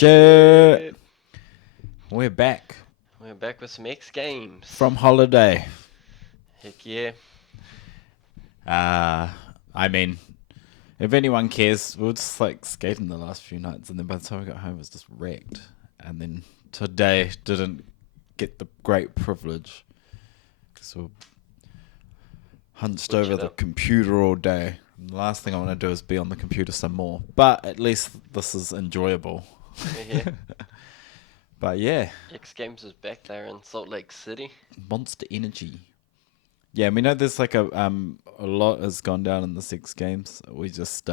Nyjah. We're back. We're back with some X Games. From holiday. Heck yeah. I mean, if anyone cares, we were just like skating the last few nights, and then by the time we got home, it was just wrecked. And then today didn't get the great privilege because we were hunched over the computer all day. And the last thing I want to do is be on the computer some more. But at least this is enjoyable. Yeah. But yeah. X Games is back there in Salt Lake City. Monster Energy. Yeah, we know there's like a lot has gone down in the X Games. We just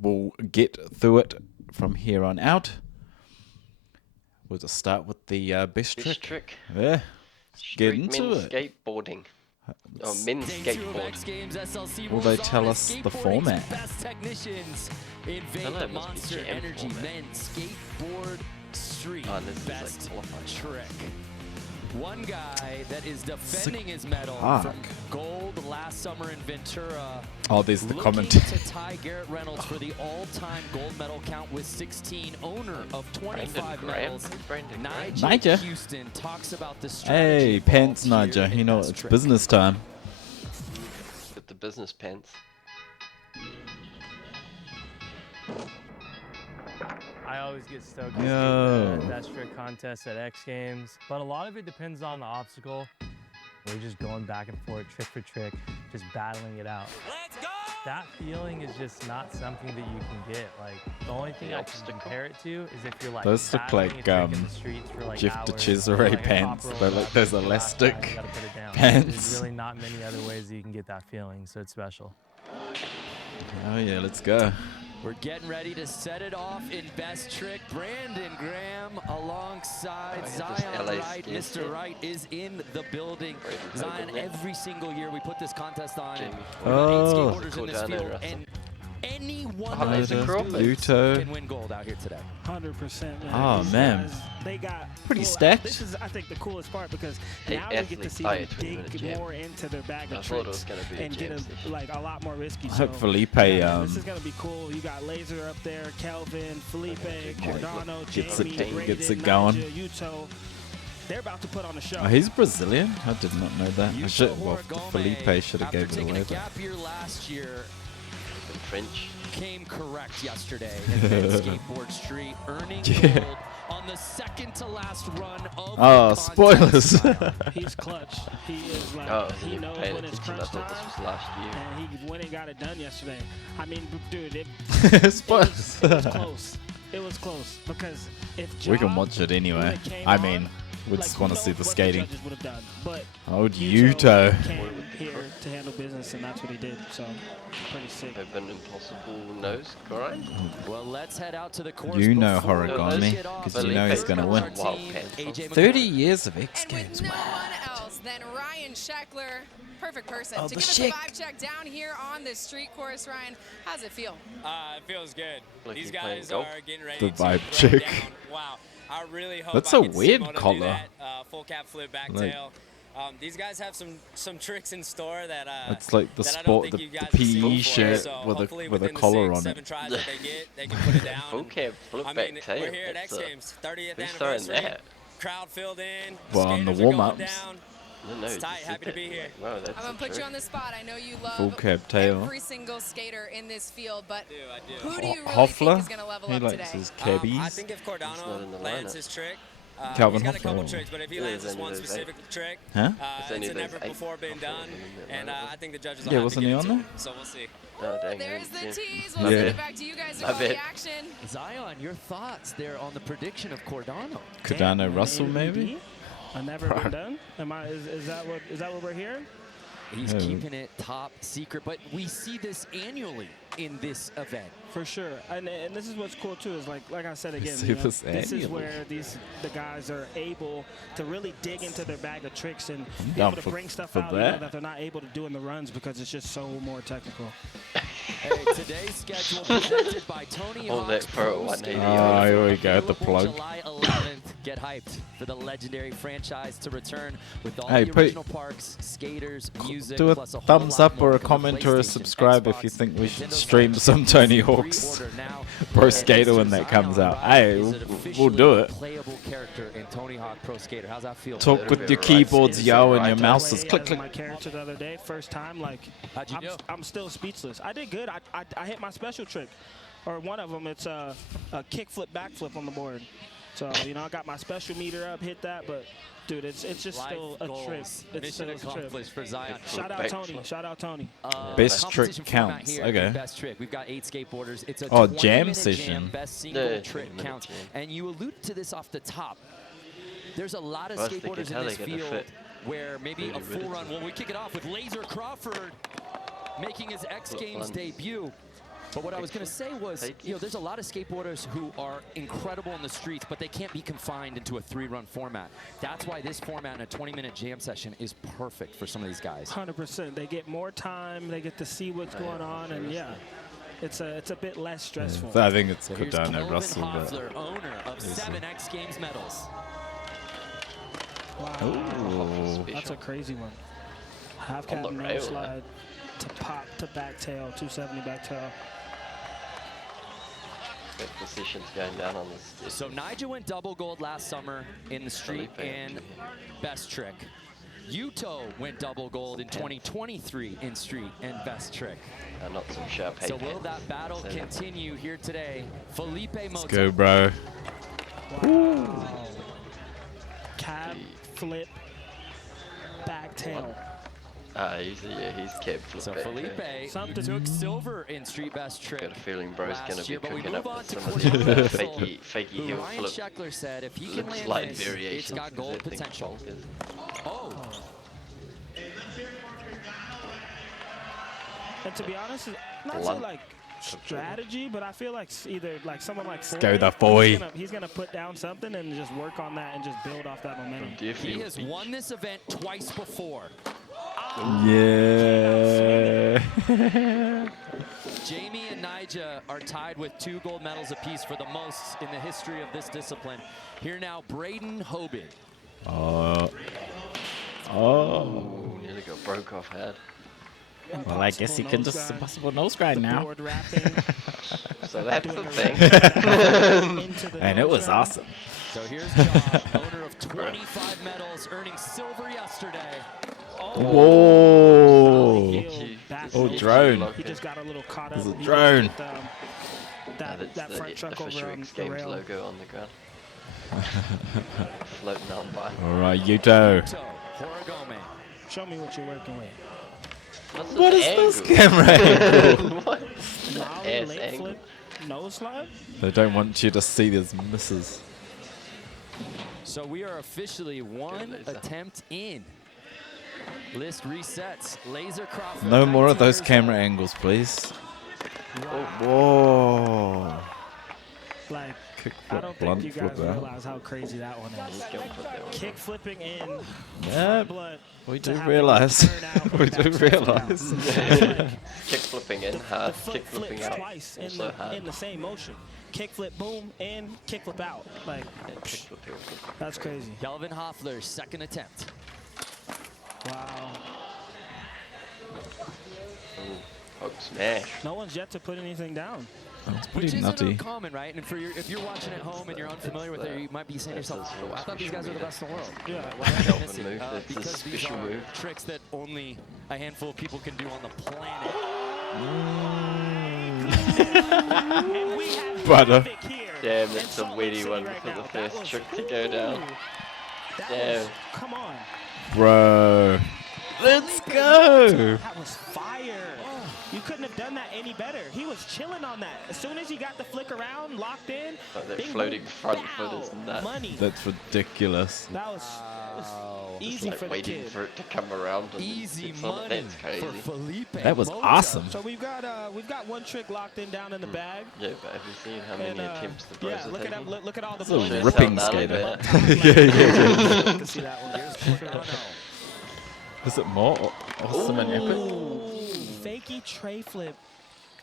will get through it from here on out. We'll just start with the best trick. Yeah. Get into it. Skateboarding. Oh, men's skateboard. Will they tell us the format? Hello, it must be GM format. Street Best trick. One guy that is defending his medal from gold last summer in Ventura. Oh, there's the comment. To tie Garrett Reynolds for the all-time gold medal count with 16. Owner of 25 medals. Nyjah. Huston talks about the hey, pants, Nyjah. You know it's business time. With the business pants. I always get stoked to see the best trick contest at X Games, but a lot of it depends on the obstacle. We're just going back and forth, trick for trick, just battling it out. Let's go! That feeling is just not something that you can get. Like, the only thing I can compare it to is if you're like those look like Jeff de Cesare pants. They're like those elastic pants. There's really not many other ways that you can get that feeling, so it's special. Oh yeah, let's go. We're getting ready to set it off in best trick. Brandon Graham alongside Zion Wright. Mr. Wright is in the building. Zion, every single year we put this contest on. We've got 8 skateboarders in this field, and any one of those Yuto can win gold out here today. 100%. Man. Oh man, they got pretty stacked. This is, I think, the coolest part because now we get to see them dig more into their bag of tricks and get a lot more risky. I hope Filipe this is gonna be cool. You got Lazer up there, Kelvin, Filipe, Cordano, Jamie, gets it going. Yuto. They're about to put on a show. Oh, he's Brazilian. I did not know that. I should. Well, Filipe should have gave it away. Gap year last year. French. Came correct yesterday at Skateboard Street, earning gold on the second to last run of the spoilers. He's clutch. He is like, he knows when it's crunch time. This was last year. And he went and got it done yesterday. I mean, dude, spoilers. It was close. It was close because if we can watch it anyway. I mean, we just want to see the skating. But Yuto came here to handle business, and that's what he did. So pretty sick. Hoban impossible nose grind. Well, let's head out to the course. You know Horigome, because you know he's gonna win. 30 years of X Games. And with no one else than Ryan Sheckler, perfect person to give us a vibe check down here on the street course. Ryan, how's it feel? It feels good. Like these guys are getting ready the to vibe throw check. Down. Wow. I really hope That's I a can see weird Mota do color. that, full cap flip back tail. These guys have some tricks in store that it's like the sport, the PE shirt with a collar on it. Tries that they can put it down. Full cap flip back tail. We're here at X Games, 30th anniversary. Crowd filled in. Well, on the warm-ups. It's tight. Happy to be here. Wow, I'm going to put you on the spot. I know you love full cab tail. every single skater in this field, but I do. who do you really Hoefler, think is going to level up likes today? his cabbies. I think if Cordano lands his trick, Kelvin he's got a couple Hoefler. tricks, but if he lands this one specific trick, it's never before been done, and I think the judges will have wasn't to he give it on to him, so we'll see. There's the tease. We'll send it back to you guys to call the action. Zion, your thoughts there on the prediction of Cordano? Cordano Russell, maybe? I've never been done. Is that what we're hearing? He's keeping it top secret, but we see this annually in this event. For sure, and this is what's cool too. Is like I said again, this is where the guys are able to really dig into their bag of tricks and be able to bring stuff out that they're not able to do in the runs because it's just so more technical. Hey, today's schedule presented by Tony Hawk's that for 180. Oh, here we go, the plug. July 11th, get hyped for the legendary franchise to return with all Hey, the original parks, skaters, music, do a plus a whole thumbs lot up more or a from the comment or a PlayStation, subscribe if you Xbox, think we should Nintendo stream Switch, some Tony PS3 Hawk's order now. Pro And Skater Mr. when that comes Zion out. Wright Hey, is we'll officially do a it. playable character in Tony Hawk Pro Skater. How's that feel? Talk with your keyboards, yo, and your mouses. Click, click. My character the other day, first time, like, How'd you do? I'm still speechless. I did good. I hit my special trick, or one of them. It's a kickflip, backflip on the board. So you know, I got my special meter up, hit that, but dude, it's just still a trip. It's still a trip. For Zion. Shout out Tony. Shout out Tony. Best trick counts. Here, Okay. Best trick. We've got 8 skateboarders. It's a jam 20-minute session. Jam, best single trick counts. And you alluded to this off the top. There's a lot of skateboarders in this field where maybe a full run. Well, we kick it off with Lazer Crawford making his X Games debut. But what I was going to say was, you know, there's a lot of skateboarders who are incredible in the streets, but they can't be confined into a 3-run format. That's why this format in a 20-minute jam session is perfect for some of these guys. 100%. They get more time. They get to see what's going on, and yeah, it's a bit less stressful. I think it's So here's Cordano, Kelvin Russell, but Hoefler, owner of 7 X Games medals. Wow. ooh. That's a crazy one. Half cab no slide to pop to back tail, 270 back tail. Good positions going down on this. So Nyjah went double gold last summer in the street and best trick. Yuto went double gold in 2023 in street and best trick. Not some sharp So will that battle continue here today? Filipe Mota. Let's go, bro. Wow. Cab, flip, back tail. He's kept flipping. So Filipe took silver in street best trick. Got a feeling bro's going to be but we cooking move up on with to some of Cordano, the fakey heel Ryan flip. Sheckler said if he can land Slight this, variations. it's got gold potential. Oh. And to be honest, not so like strategy, but I feel like either like someone like Ford, go the boy. He's gonna put down something and just work on that and just build off that momentum. He has won this event twice before. Yeah. Jamie and Nyjah are tied with 2 gold medals apiece for the most in the history of this discipline. Here now, Braden Hoban. Oh, nearly got broke off head. Well, I guess he can just impossible nose grind now. So that's the thing. And it was awesome. So here's John, owner of 25 medals, earning silver yesterday. Whoa. Oh, drone. He just got a little caught up. There's a drone. That front truck over on X the Games rail. logo on the ground. Floating on by. All right, Yuto. Horigome. Show me what you're working with. What is this camera angle? What? Molly, late flip, nose slide? They don't want you to see these misses. So we are officially 1 attempt in. List resets. Lazer Crawford. No more of those camera angles, please. Whoa. Like, Kick I don't blunt think you guys flip out. realize how crazy that one is. Kick flipping in. Yeah, Blunt, we to do have it realize. turn out We with do back flip realize. out. Kick flipping in hard, The kick foot flipping flips out. twice Also hard. in the same motion. Kick flip, boom, in, kick flip out. Like, Kick flip, heel flip. that's crazy. Kelvin Hoefler's second attempt. Wow. Hook smash. No one's yet to put anything down. That's Which pretty isn't nutty. uncommon, right? And if you're watching at home and you're unfamiliar with it, you might be saying to yourself, oh, I thought these guys were the best in the world. Yeah. Why did I Kelvin miss it? move, that's a Because these special are move. tricks that only a handful of people can do on the planet. And we have Butter. traffic here Damn, in that's a Salt Lake witty City one right for now. the That first was- trick to go down. That Damn. was, come on. Bro. Let's go. That was fire. You couldn't have done that any better. He was chilling on that. As soon as he got the flick around, locked in, Oh, that bing, floating boom, front bow, foot is nuts. money. That's ridiculous. That was easy Like for the waiting kid. for it to come around. And Easy it's on it. money That's crazy. for Filipe. That was Mota. awesome. So we've got one trick locked in down in the bag. Yeah, but have you seen how many And, attempts the bros yeah, are look at taking? that. Look at all the It's a boys. ripping Shows how skater. gnarly Yeah, yeah, yeah. You can see that one. Here's Cordano. Is it more awesome and epic? Ooh, fakey tray flip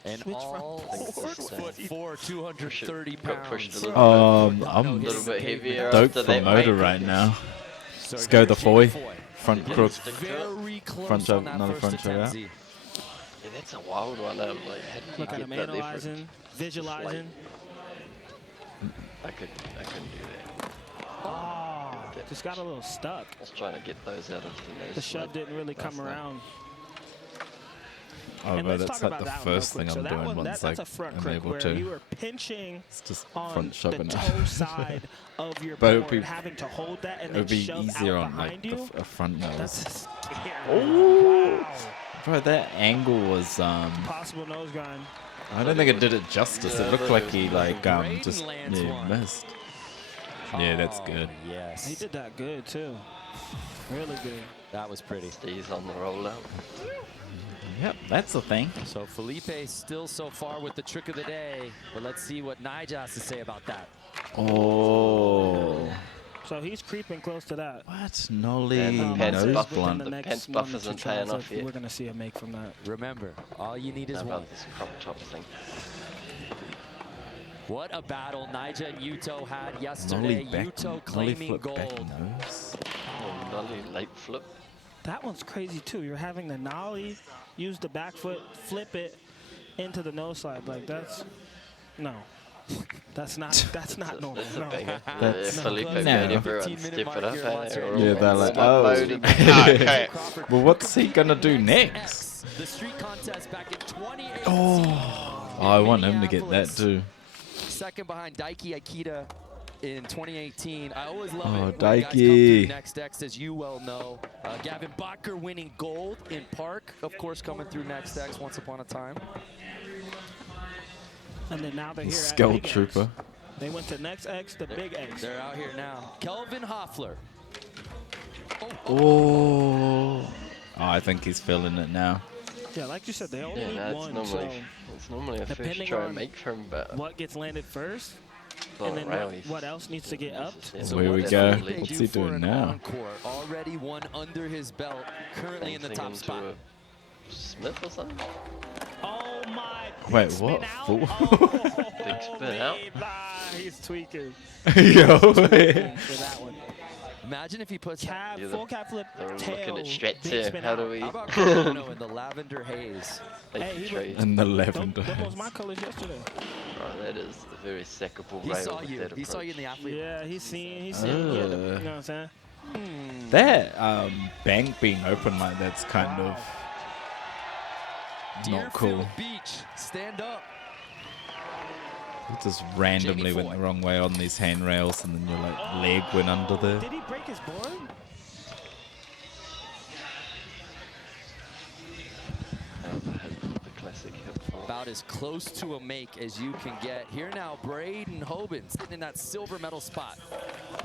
And all 6'4", 230 pounds. I'm a a little bit heavier. Dope after for that Mota weight. right now. So Let's go the foy. Front Yeah, crook. stick to it. Very close Front shove, on that another first front shove attempt, out. Z. Yeah, that's a wild one. Like, how did you Look at get him that leverage? analyzing, visualizing. I couldn't do that. Oh, just got a little stuck. I was trying to get those out of the nose. The shove didn't really come around. Oh, And but let's that's talk like the about that one real first quick. thing So I'm that doing one, once that's like a front I'm crook able where to. you were pinching It's just on front the shoving toe it. side of your But it would board, be- having to hold that and It then would be shove easier out on like behind you. a front nose. That's scary. Oh, Wow. bro, that angle was Possible nose grind. I don't think it did it justice. It looked like he like Braden just lands one. missed. Yeah, that's Oh, good. Yes. He did that good too. Really good. That was pretty. He's on the rollout. Yep, that's the thing. So Filipe still so far with the trick of the day, but let's see what Nyjah has to say about that. Oh, So he's creeping close to that. what Nolly And the pants nose buff- blunt? the next pants one buff that isn't you try, paying so off yet. we're gonna see a make from that. Remember, all you need How is one. about this crop top thing? What a battle Nyjah and Yuto had Nolly yesterday. back, Yuto Nolly claiming flip back gold. nose. Oh, nollie late flip. That one's crazy too. You're having the nollie, use the back foot, flip it into the nose slide. Like that's no. That's not normal. That's a No. banger. That's- Filipe no. made everyone 15-minute step it mark up. here, eh? Lazer. They're all Yeah, they're like, smart oh. mode. Okay. Crawford Well, what's he gonna do next? The street contest back in 2018. Oh, I want him to get that too. Second behind Daiki Akita in 2018. I always love Oh, it when guys come Daiki. through Next X, as you well know. Gavin Bacher winning gold in Park, of course, coming through Next X once upon a time. And then now they're here at Skull Big X. Trooper. They went to next X to Big X. They're out here now. Kelvin Hoefler. Oh, I think he's feeling it now. Yeah, like you said, they only Yeah, need no, one. it's normally a first depending try on and make for him, but So what gets landed first, well, and then Riley's- what else needs to get upped? Yeah, So here we what go. does Filipe What's do he for doing an now? encore? Already one under his belt, currently in the Anything top into spot. a Smith or something? Oh my! Wait, spin what? out? Fool? Oh, Big spin out? He's tweaking Yo. for that one. Imagine if he puts Cab, Yeah, full cab flip, They're tail, looking at strats big here. spin How out. do we? How about Cordano in the lavender haze? Hey, he trade? And the Those lavender. was my colors yesterday. Oh, that is a very sackable He rail saw with you. that He saw you in the approach. athlete. Yeah, he's seen. He had the, you know what I'm saying? That bank being open like that's kind of not cool. Deerfield Beach, stand up. He just randomly went the wrong way on these handrails, and then your like leg went under there. Did he break his board? The classic hip flop. About as close to a make as you can get. Here now, Braden Hoban sitting in that silver medal spot.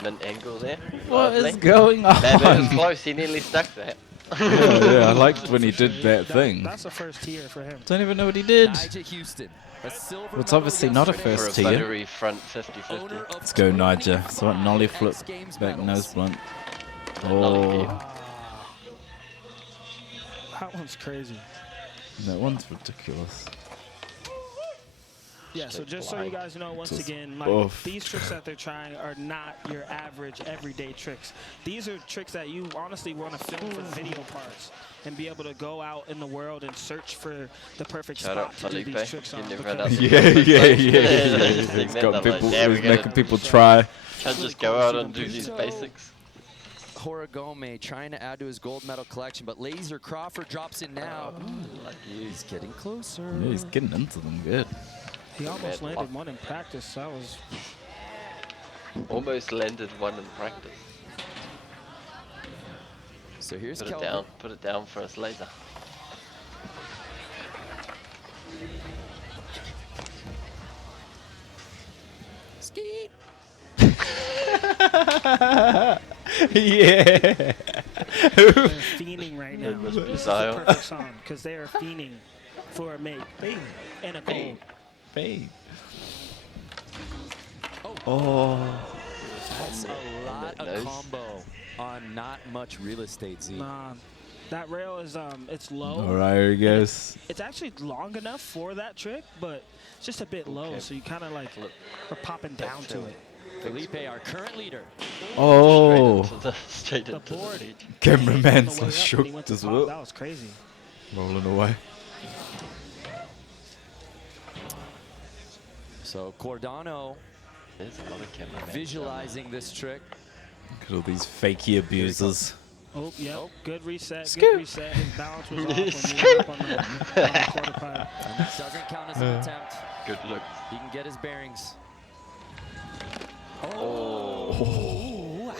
Mint angle there. What Lovely. is going on? That was close. He nearly stuck that. Yeah, I liked when he did that thing. That's a first tier for him. Don't even know what he did. Nyjah Huston, a silver Well, it's medal obviously not a yesterday. first For a tier. buttery front 50-50. Owner of Let's go, Nyjah. So what, nollie 25 flip, X Games back medals. nose blunt. Nollie Oh, That one's crazy. that one's ridiculous. Yeah, so just so you guys know, once Just again, like oof. these tricks that they're trying are not your average everyday tricks. These are tricks that you honestly want to film for video parts and be able to go out in the world and search for the perfect Shout out spot to do Filipe. these tricks on. You never because- know. Yeah. It's got people. It's making people try. Can't just go out and do these So- basics. Horigome trying to add to his gold medal collection, but Lazer Crawford drops in now. He's getting closer. Yeah, he's getting into them good. He almost Man, landed one in practice. That was Almost landed one in practice. So here's Put it Kelvin. down. Put it down for us, Lazer. Skeet. Yeah. they're fiending right now. This is the Zion. perfect song because they are fiending for a make and a gold. Babe. Oh. That's a lot Nice. of combo on not much real estate, Z. Nah, That rail is it's low. All right, here he goes. It's actually long enough for that trick, but it's just a bit low, so you kind of like are popping down to it. Filipe, our current leader. Oh, Straight into The board. cameraman's on the way up when he shook went to as pop, well. That was crazy. Rolling away. So Cordano There's another camera. visualizing this trick. Look at all these fakey abusers. Oh, yep. Good reset. Scoop. Good reset. His balance was off when he was up on the quarter pipe. And that doesn't count as an attempt. Good look. He can get his bearings. Oh,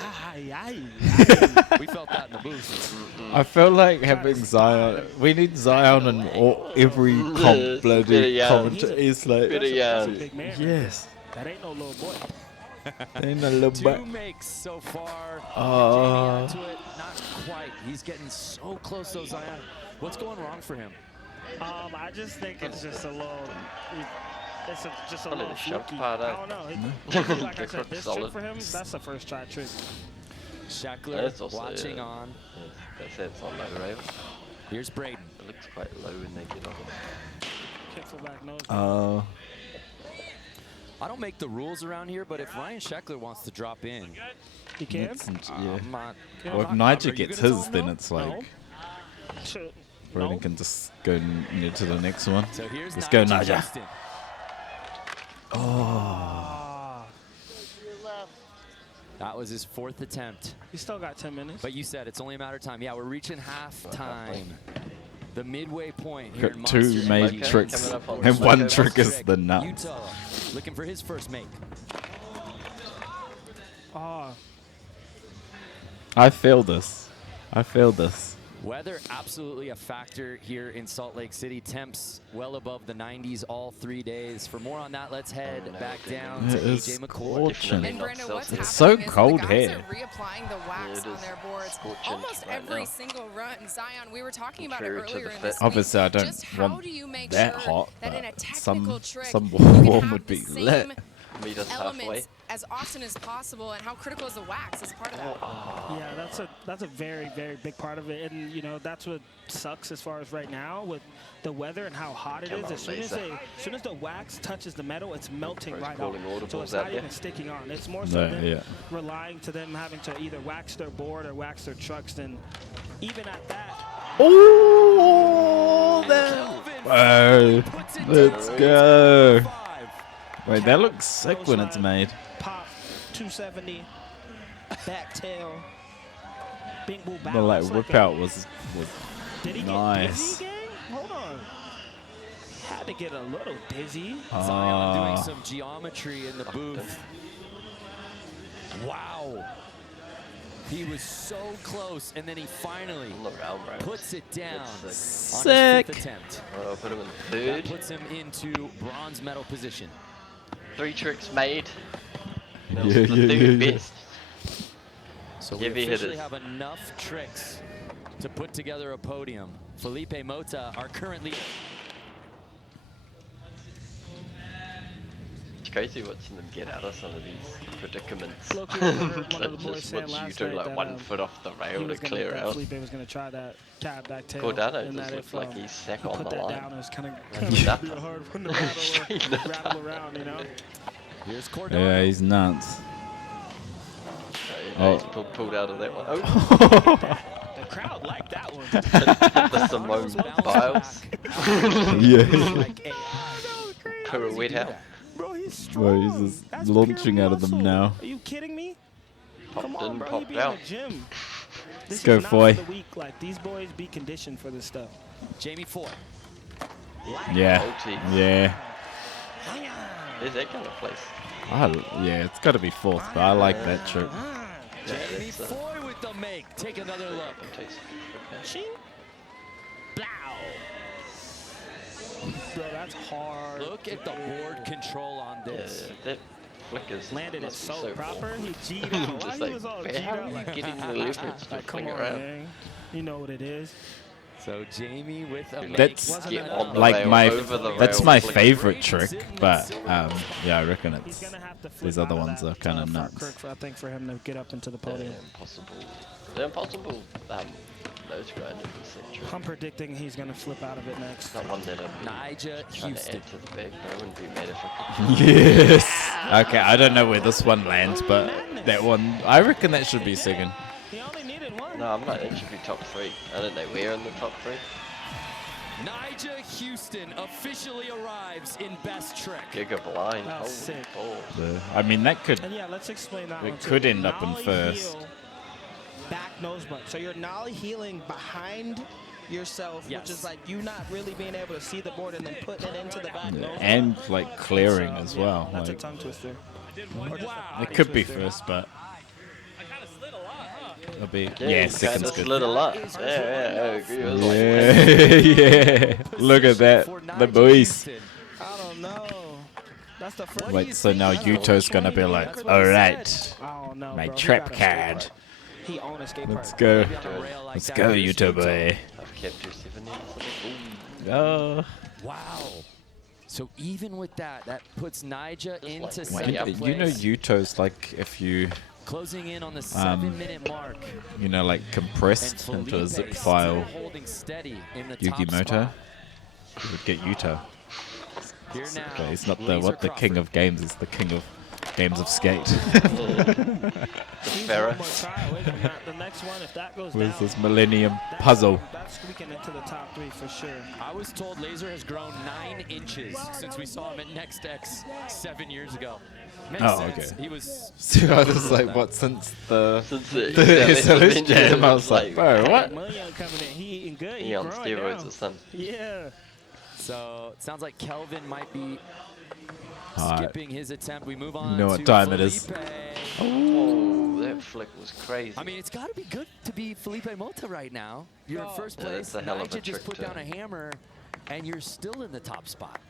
We felt that in the booth. I feel like having Zion. We need Zion in every bloody comment. It's like, Bit of That's a yarn. big man. yes. That ain't no little boy. Ain't a little Two bit. makes so far. Uh. Jamie onto it. Not quite. He's getting so close though, Zion. What's going wrong for him? I just think it's just a little. It's just a Probably little the shoved fluky. part I out. don't know. Like I said, this trick Solid. for him, that's the first try trick. Shackler That's also, watching yeah. on. That's it. It's on low rail. Here's Braden. It looks quite low when they get on it. Kickful back nose. I don't make the rules around here, but if Ryan Shackler wants to drop in, You can? Yeah. I'm not. Well, if I'm not- are Nyjah you gets gonna tell his, him then no? it's like No. Sure. Braden No. can just go near to the next one. So here's Let's go, Nyjah Nyjah. Huston. Ah, That was his 4th attempt. you still got 10 minutes. But you said it's only a matter of time. Yeah, we're reaching halftime. The midway point here in Got two Monster made Energy. tricks, Coming up on and the one best trick is the nuts. Yuto looking for his first make. Ah, I feel this. I feel this. Weather absolutely a factor here in Salt Lake City. Temps well above the 90s all 3 days. For more on that, let's head back down to It is AJ McCord. scorching. And Brandon, what's It's happening so is cold the guys here. are reapplying the wax it on is their boards. scorching Almost right every now. single run. Zion, we were talking about it Contrary to earlier the in this fit. Obviously, I week. don't Just how want do you make that sure hot, that in a but technical trick some you can warm have would the be same lit. Meet us halfway. elements as often as possible, and how critical is the wax as part of that? yeah, that's a very, very big part of it. And, you know, that's what sucks as far as right now with the weather and how hot it Come is. on, As soon as the wax touches the metal, it's melting Bro's right off. calling So audibles it's out not there. even sticking on. It's more so No, them yeah. relying to them having to either wax their board or wax their trucks. And even at that, Oh, Kelvin Whoa. puts it Let's down. go. 5. Wait, that looks sick when it's made. pop, 270, back tail, bing boo bow. The like It's whip a- out was Did he nice. get dizzy, gang? Hold on. Had to get a little dizzy. Zion doing Ah. some geometry in the booth. Wow. He was so close, and then he finally On the round round. puts it down on Sick. his 5th attempt. I'll put him in That third. puts him into bronze medal position. 3 tricks made. That Yeah, was the yeah, third yeah. best. So we Heavy officially hitters. have enough tricks to put together a podium. Filipe Mota, our current leader. It's crazy watching them get out of some of these predicaments. Low-key, I heard one of the Just boys saying watch last Yuto night like that, 1 foot off the he rail to was gonna, clear that out. Filipe was going to try that cab back tail. Cordano and just that looks if, like he's sack he on put the that line. down, it was kind of Nothing. be a hard one to rattle around, you know? Here's Cordano. Yeah, he's nuts. Yeah, he's Oh. pulled out of that one. Oh, The crowd liked that one. the Simone Biles. Yeah. Like AI. Pirouette out. Bro, he's strong. Well, he's just That's launching pure out of them muscle. now. Are you kidding me? Come Popped on, in, bro. He popped be in out. the gym. This Let's go, is not Foy. for the weak. Like, these boys be conditioned for this stuff. Jamie Ford. Yeah. Multi. Yeah. Is that kind of place? Yeah, it's got to be 4th, but I like that trick. Yeah, Jamie it's, Ford with the make. Take another look. takes- okay. Ching. Blow. Bro, that's hard. Look at the board control on Yeah, this. that flickers. Landed it must be so proper. awful. He G'd out. Why Just he like, was all man, G'd how out? are you Like, getting the leverage to like, come fling on, around? man. You know what it is. So Jamie with a make. That's Wasn't Get enough. on the like rail, my over the that's rail, my flick. favorite trick, but yeah, I reckon He's it's gonna have to flip these other out of ones that, are kind of front nuts. crook, I think, for him to get up into the podium. Impossible. The impossible nose grind in the center. I'm predicting he's going to flip out of it next. Not one that Nyjah, Huston. to the back, bro, and be mad if I could. Yes. Okay, I don't know where this one lands, but that one, I reckon that should be second. He only needed one. No, I'm not. It should be top 3. I don't know where in the top 3. Nyjah Huston officially arrives in best trick. Giga blind. That Holy was sick. balls. I mean, that could, And yeah, let's explain that one it too. could end up in Nollie first. heel, back nose bump. So you're nollie healing behind yourself, Yes. which is like you not really being able to see the board and then putting it into the back nose bump. And like clearing as well. That's Like, a tongue twister. it could be first, but it'll be, yeah, second's good. Slid a lot. Yeah, I agree. It was like, Yeah, yeah. Look at that, the boys. I don't know. That's the first. Wait, so now Yuto's gonna be like, all right, Oh no, my bro. He trap got a skate card. park. He owned a skate Let's park. go. Let's go, Yuto boy. I've kept 270. Oh. Wow. So even with that, that puts Nyjah into Wait, second yeah. place. You know Yuto's like if you, Closing in on the 7-minute mark. you know, like And compressed into a Filipe zip still file holding steady in the Yugi top Mota, spot. you would get Yuto. Here now, Okay, he's not the Lazer the king Crawford. of games, he's the king of games of skate. He's Farrah. one more try away from that. The next one, if that goes Where's down, this Millennium Puzzle? that's squeaking into the top 3 for sure. I was told Lazer has grown 9 inches since we saw him at Next X 7 years ago. Makes Oh, sense. okay. He was. So I was like, what, since the Since the SLS jam? I was like, bro, what? Million coming in. He eating good. He on growing steroids down. or something. Yeah. So it sounds like Kelvin might be Alright. skipping his attempt. We move on. know what to time it is. Filipe. Oh, that flick was crazy. I mean, it's got to be good to be Filipe Mota right now. You're in first Yeah, place. that's a hell of a Nyjah just trick put to- down a hammer, and you're still in the top spot.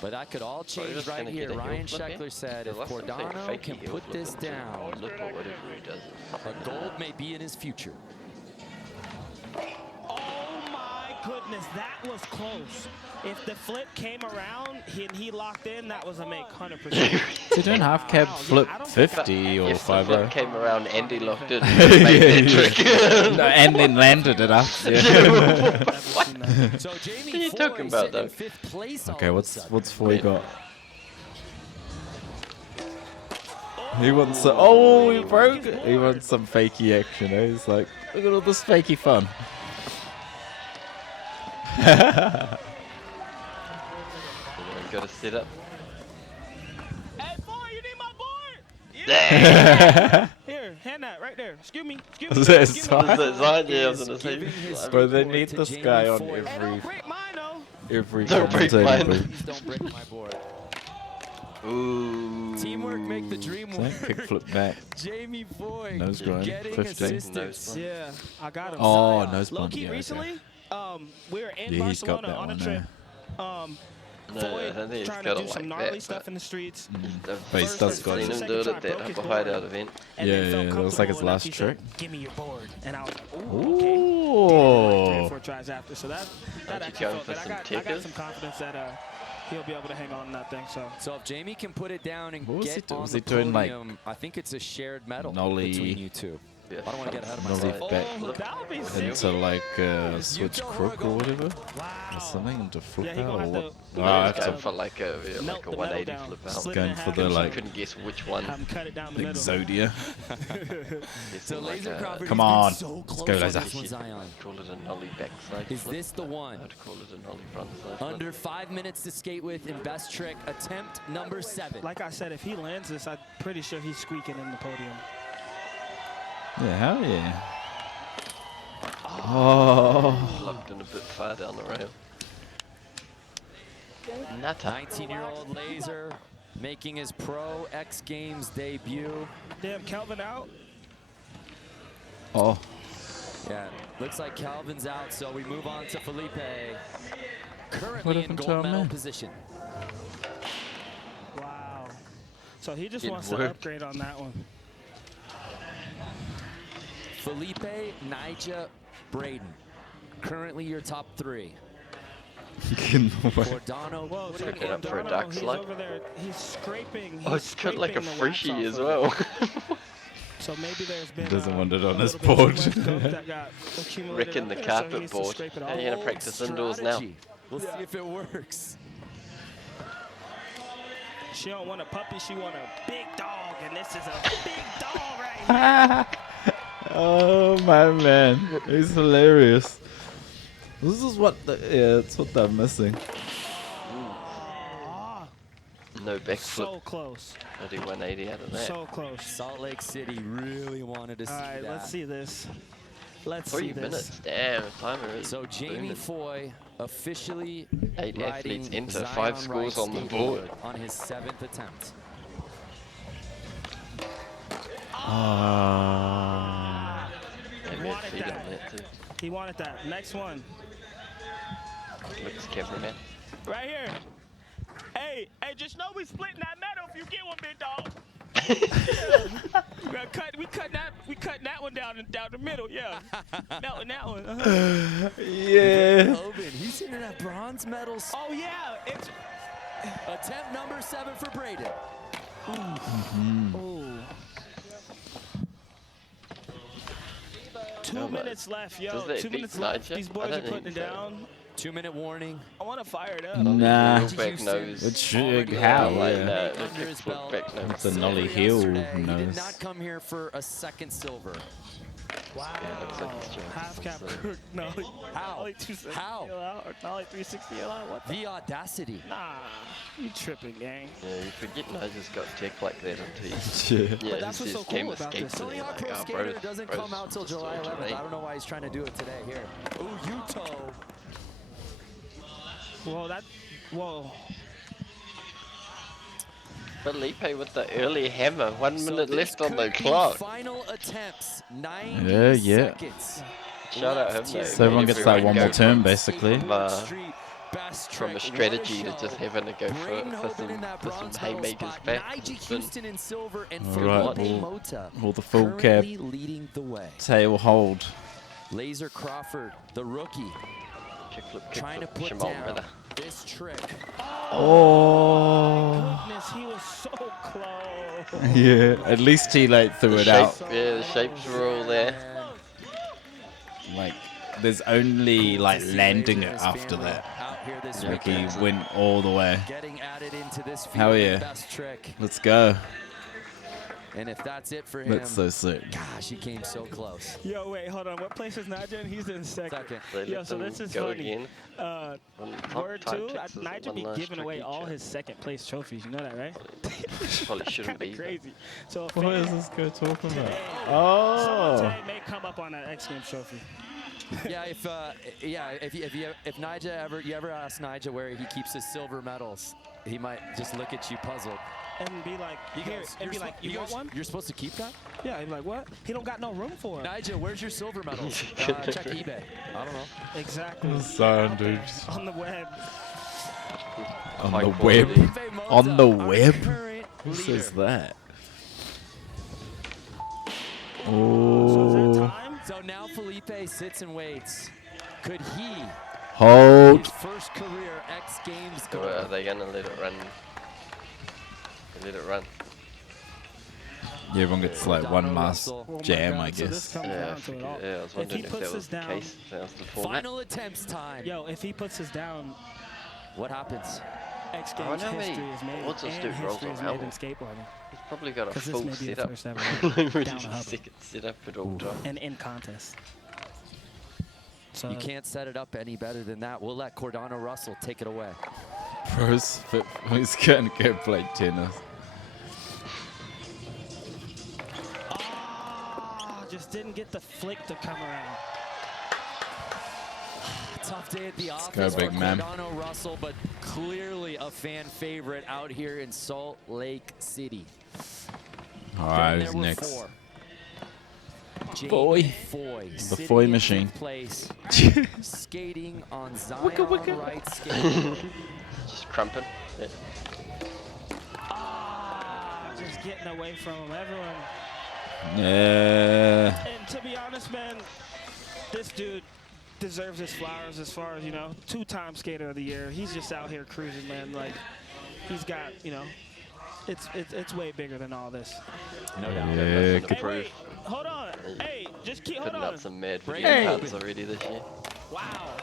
But that could all So we're change just right gonna here. get a heel Ryan flip, yeah? Scheckler said There if was some Cordano fakey can heel put flip this into a down, lip or whatever he does. a gold may be in his future. Oh my goodness, that was close. If the flip came around and he locked in, that was a make 100%. They don't half cab flip I don't think 50 or If the flip 50. came around, Andy locked in. Yeah, Made that yeah. trick. No, and then landed it up. Yeah. So Jamie What are you Foy talking about, sitting in though? 5th place all Okay, of a what's sudden. Foy got? He wants some, oh, he broke it. He wants some fakey action. Eh? He's like, look at all this fakey fun. Got to sit up. Hey, boy, you need my board? Yeah. Here, hand that right there. Excuse me. Excuse Is me. that excuse me. Zion? Is that Zion? Yeah, I was gonna Giving say. his Bro, they skateboard need to this Jamie guy on Foy. Hey, every don't break mine, though. Don't break commentator mine. booth. Please don't break my board. Ooh. Teamwork make the dream work. Kickflip back. Jamie Foy Nose grind, getting 15. assistance. Yeah, I got him. Oh, Zion. nose bump. Low-key Yeah, okay. recently, we were in Yeah, he's got Barcelona that on a one trip. there. No, Foy I think he's trying got to it do some like gnarly that, stuff but in the streets. But he's does First got Seen it. him second do it try at that broke his upper board. hideout event. And Yeah, then felt yeah, that was like his comfortable last enough, he said, trick. Give me your board. And I was like, ooh, okay. Did it like 3 or 4 Ooh. tries after. So that Aren't you actually going felt for good. some I got tickers? some confidence that he'll be able to hang on to that thing. So if Jamie can put it down and What was he get doing? on Was the he doing, like, podium, I think it's a shared medal nollie- between you two. Yeah, I don't want to get ahead of nollie myself. back oh, that would be sick. into like switch crook or whatever. Wow. Or something into flip Yeah, he out gonna or have what? to- Oh, I have Going to for like a Melt like a the 180 metal down. flip Slip out. it in Going half for the, and like, Couldn't guess which one. have him cut it down the like middle. Zodia. So Like Lazer a- Crawford Come has been on. so Let's close go, on Lazer. this one, Zion. Call it a nollie backside. Is flip. this the one? I'd call it a nollie frontside. flip. Under 5 minutes to skate with in best trick, attempt number 7. Like I said, if he lands this, I'm pretty sure he's squeaking in the podium. Yeah, hell yeah. Oh. Locked in a bit far down the rail. Nutter. 19-year-old Lazer making his Pro X Games debut. Damn, Kelvin out. Oh. Yeah, looks like Kelvin's out, so we move on to Filipe. What Currently in happened to gold our medal man? position. Wow. So he just It wants to worked. upgrade on that one. Filipe, Nyjah, Braden. Currently your top 3. In the way. Cordano, Whoa, so Check it up for a Cordano, dark he's slide. over there. He's scraping. Oh, it's got like a scraping the wax freshie off as of it. well. So maybe there's been doesn't want it on a his little bit board. too much gunk that got accumulated Wrecking up the there, so he carpet needs to board. scrape it How off. are you gonna practice indoors now? We'll see if it works. She don't want a puppy, she want a big dog, and this is a big dog right here. Oh my man, he's hilarious. This is what it's what they're missing. No backflip. So close. 180 out of that. So close. Salt Lake City really wanted to see All right, that. let's see this. Let's 3 see this. minutes. Damn, timer is So Jamie booming. Foy officially 8 riding athletes enter, Zion 5 scores Wright's on the board. skateboard on his 7th attempt. Maybe a Wanted feed on that. that too. He wanted that. Next one. Looks cameraman. Right here. Hey, just know we splitting that metal if you get one, big dog. we cut that one down the middle, yeah. that one. Yeah. Hoban, he's hitting that bronze medal. Oh yeah, it's Attempt number 7 for Braden. ooh. 2 minutes left, yo. Does that 2 beat minutes left. Nyjah? These I boys are don't putting it think so. down. 2-minute warning. I want to fire it up. Nah. Back nose. It's Already how? like Yeah. that. Under his belt. Back nose. It's a nollie heel Yesterday, He nose. did not come here for a second silver. Wow. Yeah, looks like he's trying Half to cap. so. No. How? Not like 260 How? out, or not like 360 out. What the? The audacity. Nah. You tripping, gang. Yeah, you forget Nyjah's got tech like that until Yeah. yeah, But that's he what's says so came cool to about skate this. and Tony you're Hawk like, Pro oh, Skater bro, doesn't bro's come out till just July doing 11th. today. I don't know why he's trying to do it today. Here. Ooh, Yuto. Whoa. Filipe with the early hammer. 1 So minute this left on the could be clock. Final attempts. 90 Yeah. seconds. Shout out him left though. here. So everyone gets like one more turn basically. From a strategy to just having to go for some haymakers back. Nyjah, Huston in silver, and Alright, Filipe we'll- Mota All the full cab currently leading the way. tail hold. Lazer Crawford, the rookie, trying to put Shimon, down brother. this trick. Oh. Goodness, he was so close. Yeah. At least he like threw it out. Yeah, the shapes were all there. Like there's only like landing it after that. Like he went all the way. Getting added into this Hell yeah. best trick. Let's go. And if that's it for him, That's so sick. gosh, he came so close. Yo, wait, hold on. What place is Nyjah in? He's in second. They Yo, let so them this is go funny. again. Word Time two, Texas is Nyjah one be last giving away tricky all chat. his second place trophies. You know that, right? Probably shouldn't Kinda be. crazy. So What is this guy talking about? someone Oh. today may come up on that X Games trophy. Yeah, if Nyjah you ever ask Nyjah where he keeps his silver medals, he might just look at you puzzled. And be like, He here, goes, and be like, you want one? You're supposed to keep that? Yeah, he'd be like, what? He don't got no room for it. Nyjah, where's your silver medals? Check eBay. I don't know. Exactly. Son, dude. On the web. On High the quality. web. Filipe Mota, On the our web? current Who leader. says that? So is Oh. that time? So now Filipe sits and waits. Could he, Hold. his first career X Games So, goal? are they gonna let it run? Let it run. Yeah, everyone gets like Cordano one last Russell. Oh my jam, God, I so this guess. comes Yeah, down to it all. I was If wondering he if puts that was this the down, case. That was the format. Final attempts time. yo, if he puts this down, What happens? X I Games wonder how many history is made, what's this and dude rolls history is on made in album? skateboarding. He's probably got a 'Cause this full may be the setup. first ever Really down a hubble. second setup at all times. And in contest. So You can't set it up any better than that. We'll let Cordano Russell take it away. Bro's fit. He's gonna go play tennis. just didn't get the flick to come around. Tough day at the go, office big for man. Cordano Russell, but clearly a fan favorite out here in Salt Lake City. All right, Then who's there were next? four. Jamie Foy. Foy, The sitting Foy in machine. fifth place, skating on Zion wicka. right skateboard. Just crumping. Yeah. Just getting away from him. Everyone. Yeah. And to be honest, man, this dude deserves his flowers as far as, you know, 2-time skater of the year. He's just out here cruising, man. Like, he's got, you know, it's way bigger than all this. No doubt. Yeah, good. Wait, hold on. Hey, just keep hold on. Putting out some mad video cards already this year. Wow.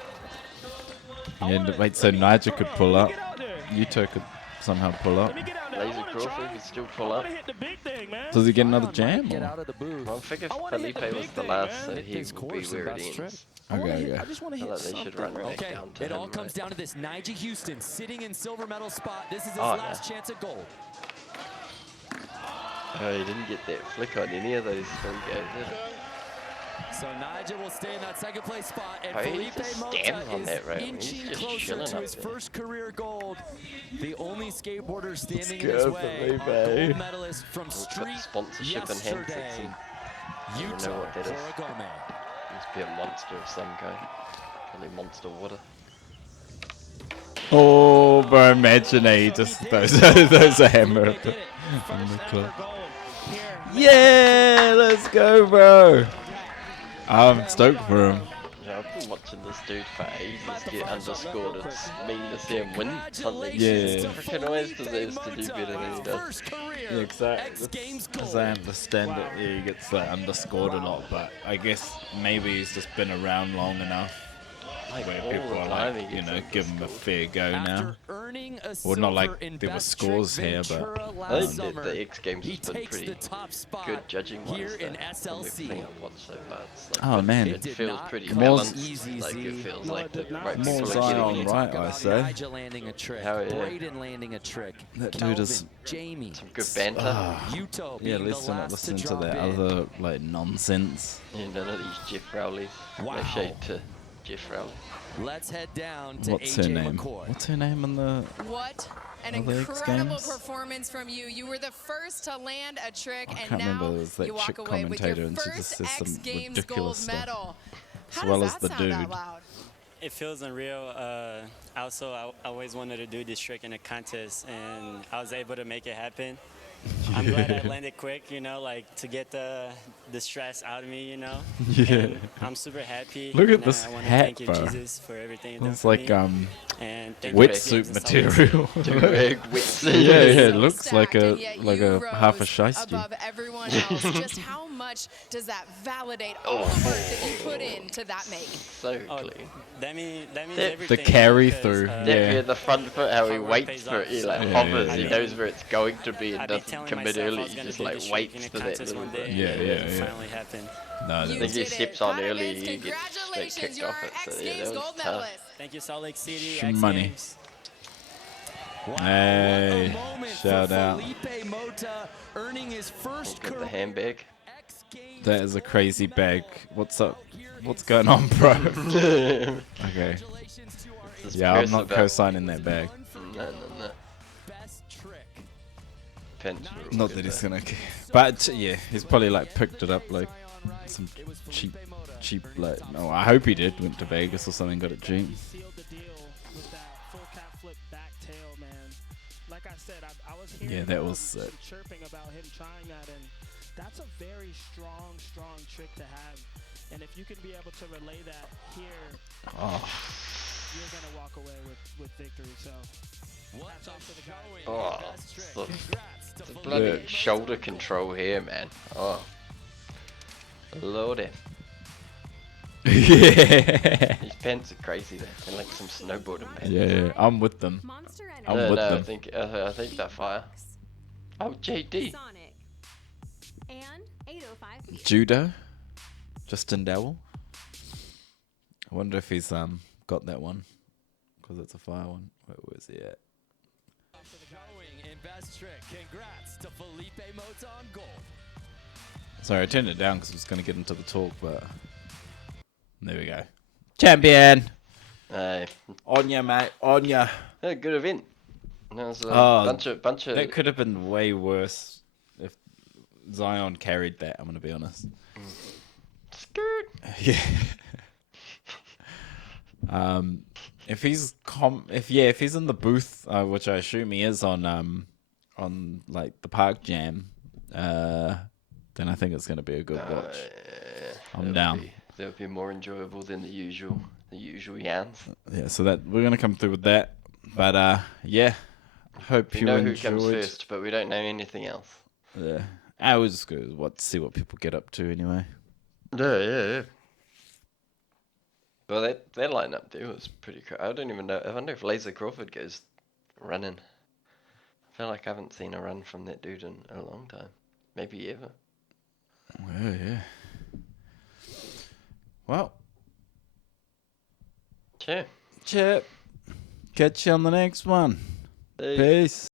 Yeah, wait, so Nyjah could pull up. Yuto could somehow pull up. Lazer Crawford could still pull up. Does he get another jam? Get out of the booth. Well, I figure Filipe was the last, so he will be where it ends. Okay. I just want to hit They should run back down to it him, all comes down to this. Nyjah Huston sitting in silver medal spot. This is his last chance at gold. Oh, he didn't get that flick on any of those three goes, did it? So Nyjah will stay in that second place spot, and Filipe Mota on that is rail. inching He's just closer to his there. first career gold. The only skateboarder standing in go, his way, Filipe. our gold medalist from Got street sponsorship and handsets yesterday, and you know Yuto what that is. Horigome. Must be a monster of some kind. Probably monster water. Oh, bro, imagine he just those a hammer on the clip. Yeah, let's go, bro. I'm stoked for him. Yeah, I've been watching this dude for ages get underscored. It's mean to see him win something. Yeah. Freaking always deserves to do better than he does. Yeah, because I understand that he gets underscored a lot, but I guess maybe he's just been around long enough where people are like, you know, give him a fair go now. Well, not like there were scores here, but I think that the X Games has been pretty good judging here wise. in SLC. I've watched so far. It's like, oh man, it feels pretty more balanced. Like it feels like the right more people are Zion, getting it. right? I say. Nyjah landing a trick. Hell yeah. Braden landing a trick. That dude Kelvin, is Jamie, Some good banter. Yuto Yeah, being let's the not last listen to drop that in. other like nonsense. And none of these Jeff Rowleys. Wow. No shade to Jeff Rowley. Let's head down to What's AJ her name? McCoy. What's her name in the? What an Are they X incredible Games? performance from you. You were the first to land a trick, I and can't now remember, it was that you walk chick away with commentator your and she first just says some X Games ridiculous gold stuff. medal. How As well does as that the sound out dude. loud? It feels unreal. Also, I always wanted to do this trick in a contest, and I was able to make it happen. I'm glad I landed quick, you know, like to get the stress out of me, you know. Yeah. And I'm super happy. Look at and this I want to hat, thank you, bro. Jesus, for everything you've done It's for like me. And thank you to wetsuit James and Salt material. Do-rag wetsuit. Yeah, it So looks like stacked, and yet you a half a rose shiesty. above everyone else. Just how much does that validate all the work that you put into that make? So clean. That means The everything. carry because, through, That yeah. bit, the front foot, how he hard work waits pays for it, off. he like Yeah, hovers, yeah, he yeah. knows where it's going to be and I've been doesn't telling commit myself I early, was he gonna just do like this trick waits in a for that contest little one bit. day, Yeah, and yeah, it yeah. finally happened. No, You I think he did it. steps on early, Congratulations, he gets straight kicked you're off our it. So X yeah, Games that was gold tough. medalist. Thank you, Salt Lake City. Some X money. Games. Hey, What a moment shout for out. Filipe Mota earning his first Got the career handbag. X Games That is a crazy gold bag. medal. What's up? Here What's is going on, bro? No, Okay. Congratulations to our This Yeah, I'm person not about- co-signing that bag. no. best trick. Pants were all Not good that he's though. gonna. But yeah, he's probably like picked it up like some cheap like. No, I hope he did. Went to Vegas or something, got it cheap. Sealed the deal with that full cap flip back tail, man. Like I said, I was hearing Yeah, that was sick. some chirping about him trying that, and that's a very strong trick to have. And if you can be able to relay that here, Oh, you're gonna walk away with victory. So hats off to the guy. Oh, Best trick. the Congrats to Filipe bloody Mota. shoulder control here, man. Oh. Lordy. yeah. These pants are crazy, they're like some snowboarding pants. Yeah, I'm with them. Monster Energy. I'm No, with no, them. I think they're fire. Oh, JD. Sonic. And 805. Judo, Justin Dowell. I wonder if he's got that one because it's a fire one. Where's he at? Going in best trick. Congrats to Filipe Mota on gold. Sorry, I turned it down because I was going to get into the talk, but there we go. Champion! On ya, mate. On ya. A good event. There was a Oh, bunch of. That could have been way worse if Zion carried that, I'm going to be honest. Skirt. Yeah. If he's if he's in the booth, which I assume he is on like the Park Jam, then I think it's gonna be a good watch. I'm down. That'll be more enjoyable than the usual yarns. Yeah, so that we're gonna come through with that. But yeah, Hope we you know enjoyed. who comes first, but we don't know anything else. Yeah. I was just going to see what people get up to anyway. Yeah. Well, that lineup there was pretty cool. I don't even know. I wonder if Lazer Crawford goes running. I feel like I haven't seen a run from that dude in a long time. Maybe ever. Well, yeah. Well. Sure. Catch you on the next one. Peace.